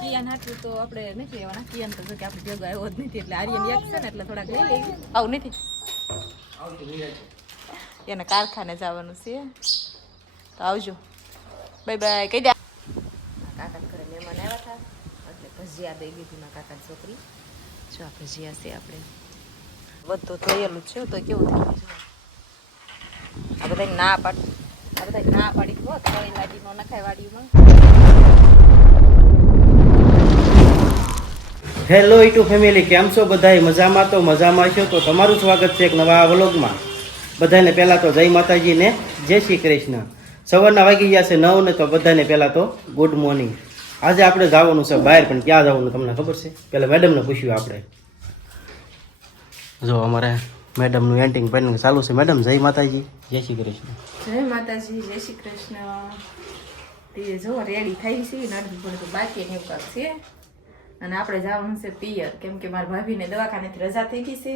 કિયાન હાટલું તો આપણે નથી લેવાના. કિયાન તો કે આપણે ભેગો આવ્યો જ નથી, એટલે આર્યન એક છે ને, એટલે થોડાક લઈ લઈએ. આવું નથી. એને કારખાને જવાનું છે. તો આવજો. બાય બાય કહી દે. કાકા ઘરે મહેમાન આવ્યા હતા, એટલે ભજીયા દઈ દીધી મારા કાકાની છોકરી. જો આ ભજીયા છે આપણે. વધતો થયેલું છે, તો કેવું થઈ ગયું આ બધા ના પાડી આ બધા ના પાડી તો તળી લાડી નો નખાય વાડીમાં. હેલો ઇટુ ફેમિલી કેમ છો બધાય? મજામાં તો મજામાં છો? તો તમારું સ્વાગત છે એક નવા વ્લોગમાં. બધાને પહેલાં તો જય માતાજી ને જય શ્રી કૃષ્ણ. સવારના વાગી ગયા છે નવ ને તો બધાને પહેલાં તો ગુડ મોર્નિંગ આજે આપણે જવાનું છે બહાર, પણ ક્યાં જવાનું તમને ખબર છે? પહેલાં મેડમને પૂછ્યું આપણે. જો અમારે મેડમનું એન્ટિંગ પેન્ટિંગ ચાલુ છે. મેડમ જય માતાજી, જય શ્રી કૃષ્ણ. જય માતાજી, જય શ્રી કૃષ્ણ. જો રેડી થઈ છે. અને આપણે જવાનું છે પિયર. કેમ કે મારા ભાભીને દવાખાનેથી રજા થઈ ગઈ છે.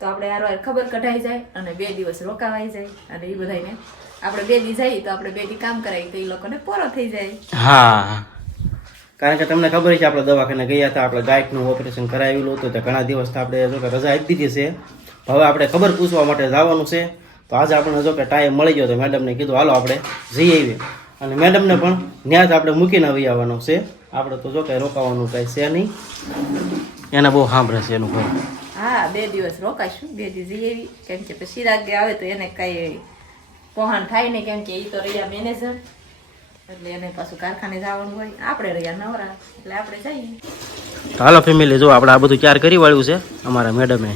તો આપણે યાર વાર ખબર કઢાઈ જાય અને બે દિવસ રોકાવાઈ જાય. અને એ બધાને આપણે બે દી જઈએ તો આપણે બે દી કામ કરાવી તો એ લોકોને પૂરો થઈ જાય. હા. કારણ કે તમને ખબર છે આપણે દવાખાને ગયા હતા આપણે ગાયકનું ઓપરેશન કરાવેલું હતું તો ઘણા દિવસથી આપણે જો કે રજા આપી દીધી છે. હવે આપણે ખબર પૂછવા માટે જવાનું છે. તો આજે આપણને જો કે ટાઈમ મળી ગયો તો મેડમને કીધું હાલો આપણે જઈ આવીએ. અને મેડમને પણ ત્યાં જ આપણે મૂકીને આવી આવવાનું છે. આપણે તો જો કે રોકાવાનું કાંઈ છે નહીં. એને બહુ સાંભળે છે એનું ઘર. હા બે દિવસ રોકાઈશું બે દિવસ એવી કેમ કે પછી રાગે આવે તો એને કઈ પહોંચ થાય નહીં કેમ કે એ તો રહ્યા મેનેજર એટલે એને પાછું કારખાને જવાનું હોય. આપણે રહ્યા નવરા એટલે આપણે જઈએ. હાલો ફેમિલી જો આપણે આ બધું તૈયાર કરી વાળ્યું છે? અમારા મેડમે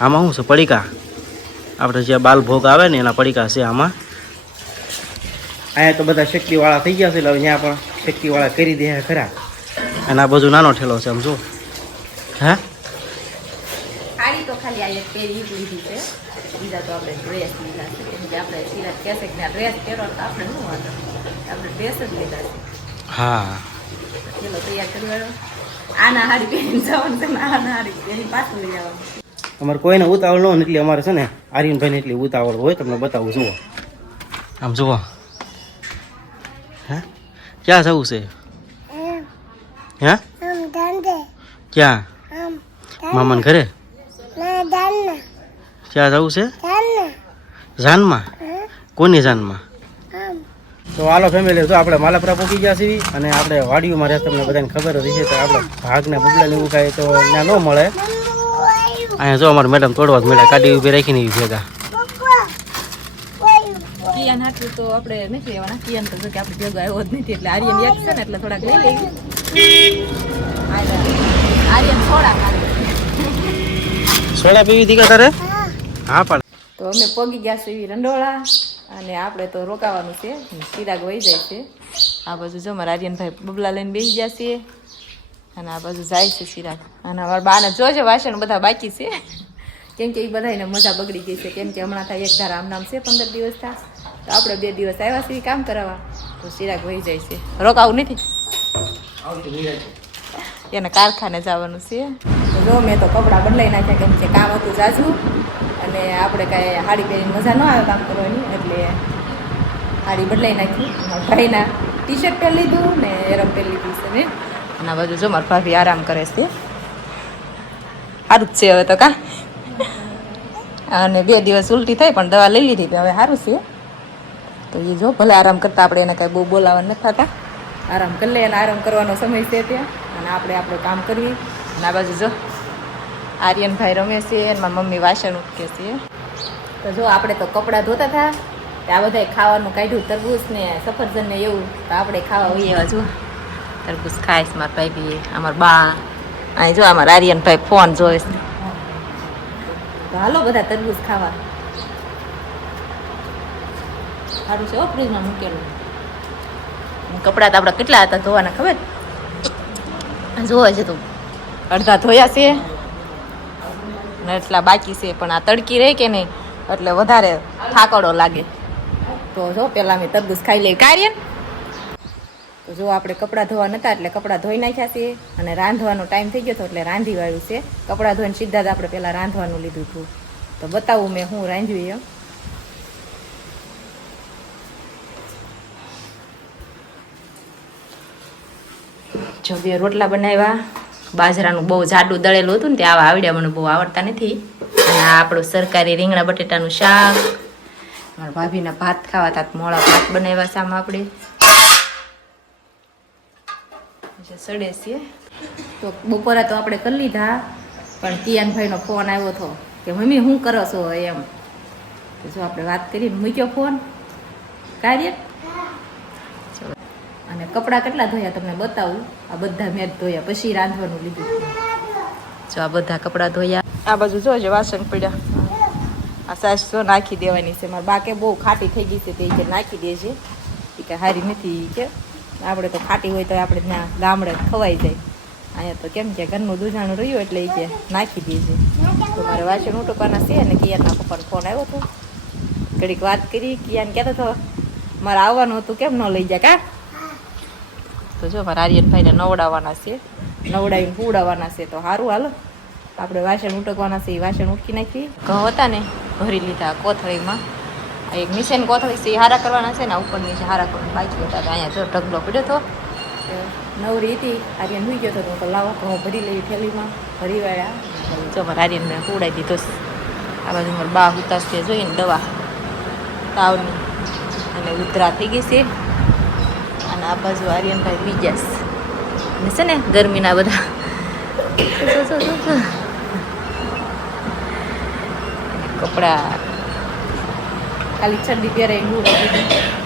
આમાં શું છે? પડીકા. આપણે જે બાલ ભોગ આવે ને એના પડીકા છે આમાં. અહીંયા તો બધા શક્તિવાળા થઈ ગયા છે એટલે અહીંયા ત્યાં પણ શક્તિવાળા કરી દે ખરા. અને આ બાજુ નાનો ઠેલો છે આમ જો. હા? સાડી તો ખાલી આ એક પહેરી લીધી છે. બીજા તો આપણે ડ્રેસ લીધા છે. કેમ આપણે સિરાજ કહેશે કે ડ્રેસ પહેરો તો આપણે શું વાંધો? આપણે ડ્રેસ જ લીધા છે. હા. ચલો તૈયાર કરી આના હાડી પહેરીને જવાનું છે ને આના હાડી પહેરી પાછું લઈ જવાનું અમારે કોઈને ઉતાવળ ને એટલે અમારે છે ને આર્યનભાઈને એટલી ઉતાવળ હોય તમને બતાવું જુઓ. આમ જુઓ. હે? ક્યાં જવું છે? હે? ક્યાં? મામાન ઘરે? ક્યાં જવું છે? જાનમાં કોની જાનમાં તો હાલો ફેમિલી તો આપણે માલાપુરા પહોંચી ગયા છીએ અને આપણે વાડીઓમાં રહેતા તમને બધાને ખબર જ છે તો આપણે ભાગને બબલા એવું કાંઈ તો ત્યાં ન મળે. અહીંયા જો અમારે મેડમ તોડવા જ મળ્યા કાઢી ઊભી રાખીને એવી ભેગા. કિયાન હાટું તો આપણે નથી લેવાના. કિયાન તો કે આપણે ભેગો આવ્યો જ નથી એટલે આર્યન એક છે ને એટલે થોડાક લઈ લઈએ. આર્યન થોડા સોડા પીવી હતી કે તારે? હા. પણ. તો અમે પગી ગયા છે એવી રંડોળા અને આપણે તો રોકાવાનું છે. ચિરાગ વહી જાય છે. આ બાજુ જો મારા આર્યનભાઈ બબલા લઈને બેસી ગયા છે અને આ બાજુ જાય છે ચિરાગ. અને અમારા બાને જોજો વાસણ બધા બાકી છે. કેમ કે એ બધાને મજા બગડી ગઈ છે. કેમ કે હમણાં થાય એક ધારા આમ નામ છે પંદર દિવસ થા તો આપણે બે દિવસ આવ્યા છીએ કામ કરાવવા. તો ચિરાગ વહી જાય છે. રોકાવું નથી? એને કારખાને જવાનું છે. જો મેં તો કપડાં બદલાઈ નાખ્યા કેમ કે કામ હતું જાજુ. અને આપણે કાંઈ હાડી પહેરીને મજા ન આવે કામ કરવાની એટલે હાડી બદલાઈ નાખી. ભાઈના ટી શર્ટ પહેરી લીધું ને એરમ પહેરી લીધી છે ને અને આ બાજુ જો મારા ભાભી આરામ કરે છે. સારું જ છે હવે તો કા. અને બે દિવસ ઉલટી થઈ પણ દવા લઈ લીધી હવે સારું છે. તો એ જો, ભલે આરામ કરતા આપણે એને કાંઈ બહુ બોલાવવા નથી થતા. આરામ કરી લે અને આરામ કરવાનો સમય છે ત્યાં. અને આપણે આપણું કામ કરવી. અને આ બાજુ જો, આર્યનભાઈ રમે છે મારી મમ્મી વાસણ ઉટકે છે. તો જો, આપણે તો કપડાં ધોતા હતા. આ બધાય ખાવાનું કાઢ્યું તરબૂચ ને સફરજન ને એવું. તો આપણે ખાવા હોઈએ એવા જો. તરબૂચ ખાઈશ મારા ભાઈ બી અમારા બા. અહીં જો, અમારા આર્યનભાઈ ફોન જોઈશ હાલો બધા તરબૂચ ખાવા. સારું છે. ફ્રીજમાં મૂકેલું. કપડાં તો આપણા કેટલા હતા ધોવાના ખબર? જોવા છે તું અડધા ધોયા છે ને એટલા બાકી છે, પણ આ તડકી રહે કે નહીં, એટલે વધારે થાકડો લાગે. તો જો, પેલા મેં તરબૂચ ખાઈ લઈ. કાર્ય તો જો, આપણે કપડાં ધોવા નતા, એટલે કપડાં ધોઈ નાખ્યા છે અને રાંધવાનો ટાઈમ થઈ ગયો હતો એટલે રાંધી વાળ્યું છે. કપડાં ધોઈને સીધા જ આપણે પેલા રાંધવાનું લીધું હતું. તો બતાવું મેં હું રાંધ્યું એમ. જો રોટલા બનાવ્યા, બાજરાનું બહુ જાડું દળેલું હતું ને તે આવા આવડ્યા મને બહુ આવડતા નથી. અને આ આપણું સરકારી રીંગણા બટેટાનું શાક. મારા ભાભીના ભાત ખાવા તા, મોળા ભાત બનાવ્યા છે આમાં આપણે. સડે છીએ તો બપોરે તો આપણે કરી લીધા, પણ કિયાનભાઈનો ફોન આવ્યો હતો કે, મમ્મી, શું કરો છો? એમ. જો આપણે વાત કરીને મૂક્યો ફોન. કાર્ય? અને કપડાં કેટલા ધોયા તમને બતાવું? આ બધા મેં ધોયા, પછી રાંધવાનું લીધું. જો આ બધા કપડાં ધોયા. આ બાજુ જોજો વાસણ પડ્યા. આ સાસ જો નાખી દેવાની છે. મારા બાકે બહુ ખાટી થઈ ગઈ છે તે કે નાખી દેજે. એ કે હારી નથી કે. આપણે તો ખાટી હોય તો આપણે ત્યાં ગામડે ખવાઈ જાય. અહીંયા તો કેમ કે ઘરનું દૂધાણું રહ્યું એટલે એ કે નાખી દેજે. તો મારે વાસણ ઉટકવાના છે અને કિયાના પપ્પાનો ફોન આવ્યો હતો ઘડીક વાત કરી. કિયાને કહેતો હતો, મારે આવવાનું હતું, કેમ ન લઈ જાય કા? તો જો, મારા આર્યનભાઈને નવડાવવાના છે. નવડાવીને પૂડાવવાના છે, તો સારું હાલો. આપણે વાસણ ઉટકવાના છે, એ વાસણ ઉટકી નાખી ઘઉં હતા ને, ભરી લીધા કોથળીમાં. એક મિશન કોથળી છે, એ હારા કરવાના છે ને ઉપર નીચે હારા કરવાના, બાકી હતા અહીંયા જો ઢગલો પડ્યો હતો નવરી હતી, આર્યન હોઈ ગયો હતો, તો લાવો, ઘઉં ભરી લેવી થેલીમાં. ભરી વાળ્યા જો, મારા આર્યનને પૂડાવી દીધો આ બાજુ મારા બા ઉતાસ છે, જોઈને દવા. તાવની. અને ઉધરા થઈ ગઈ છે. આ બાજુ આર્યનભાઈ બીજા છે અને છે ને ગરમીના બધા. કપડાં ખાલી ઠંડી ત્યારે હું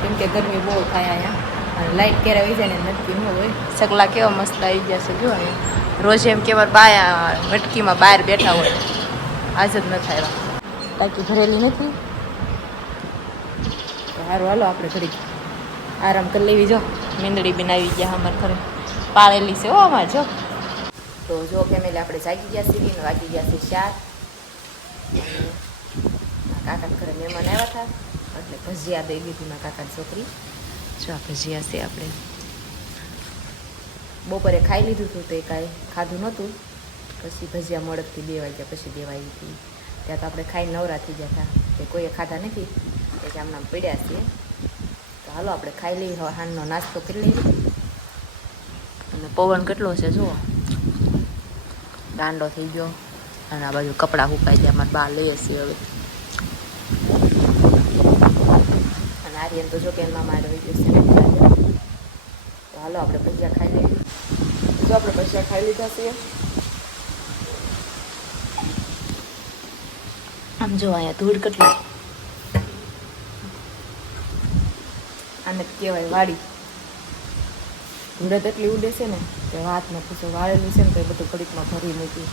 કેમ કે ગરમી બહુ થાય અહીંયા અને લાઇટ ક્યારે આવી જાય ને નક્કી ન હોય સગલા કેવા મસ્ત આવી ગયા છે જો રોજ એમ કેવા બાયા મટકીમાં બહાર બેઠા હોય આજ જ ન થાય ટાંકી ભરેલી નથી સારું હાલો આપણે ઘડીક આરામ કરી લેવી જો. મીંદડી બનાવી ગયા અમારે ઘરે. પાળેલી છે હો અમારે જો. તો જો ફેમિલી આપણે જાગી ગયા છીએ ને વાગી ગયા છે ચાર. કાકા ઘરે મહેમાન આવ્યા હતા. એટલે ભજીયા દઈ દીધી મારા કાકાની છોકરી. જો આ ભજીયા છે આપણે. બપોરે ખાઈ લીધું હતું તો કાંઈ ખાધું નહોતું. પછી ભજીયા મળકથી બે વાગ્યા પછી દેવાઈ હતી. ત્યાં તો આપણે ખાઈને નવરા થઈ ગયા હતા. તે કોઈએ ખાધા નથી. એટલે આમનામ પડ્યા છીએ. તો હાલો, આપણે ખાઈ લઈએ. હવે હાનનો નાસ્તો કરી લઈએ. અને પવન કેટલો છે, જુઓ. દાંડો થઈ ગયો. અને આ બાજુ કપડાં સુકાઈ ગયા. અમારે બહાર લઈએ છીએ હવે. અને આર્યન તો જો કે એમાં મારે હોય ગયો છે તો હાલો, આપણે ભજીયા ખાઈ લઈએ. જો આપણે ભજીયા ખાઈ લીધા છીએ આમ જો અહીંયા ધૂળ કેટલી આને કહેવાય વાડી. ધૂળત એટલી ઉડે છે ને કે વાત ન પૂછો, વાળેલું છે ને તો એ બધું ઘડીકમાં ભરી મૂક્યું.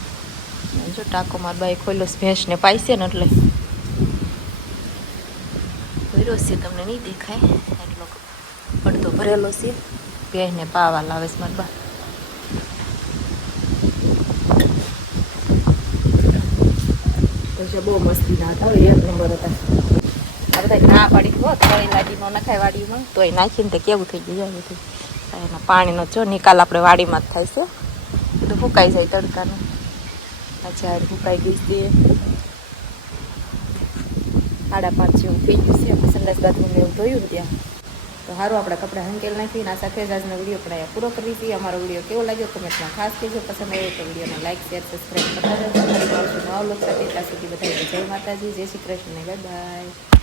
જો ટાંકો માર બાઈ ખોલ્યો ભેંસ ભેંસને પાઈશે ને એટલે. ભર્યો છે તમને નહીં દેખાય? એટલો પડતો ભરેલો છે. ભેંસને પાવા લાવે છે મારા બા પછી બહુ મસ્તીના હતા એક નંબર હતા. આ બધા ના પાડી હો તળી લાડી નો નખાય વાડીમાં. તો એ નાખીને તે કેવું થઈ ગયું જાય બધું. એના પાણીનો જો નિકાલ આપણે વાડીમાં જ થાય છે. બધું ફૂંકાઈ જાય તડકાનું. આ ફૂંકાઈ ગઈ છે. સાડા પાંચ જેવું થઈ ગયું છે. સંડાસ બાથરૂમ એવું ધોયું ત્યાં. તો સારું આપણે કપડાં હંકેલ નાખીને આ જ આજનો વીડિયો પણ અહીંયા પૂરો કરી છીએ અમારો વીડિયો કેવો લાગ્યો કમેન્ટમાં ખાસ કહેજો. પસંદ આવ્યો તો વિડીયોને લાઈક, શેર, સબસ્ક્રાઈબ કરતા રહેજો. નવા લોકો સાથે ત્યાં સુધી બધા જય માતાજી, જય શ્રી કૃષ્ણ બાય બાય.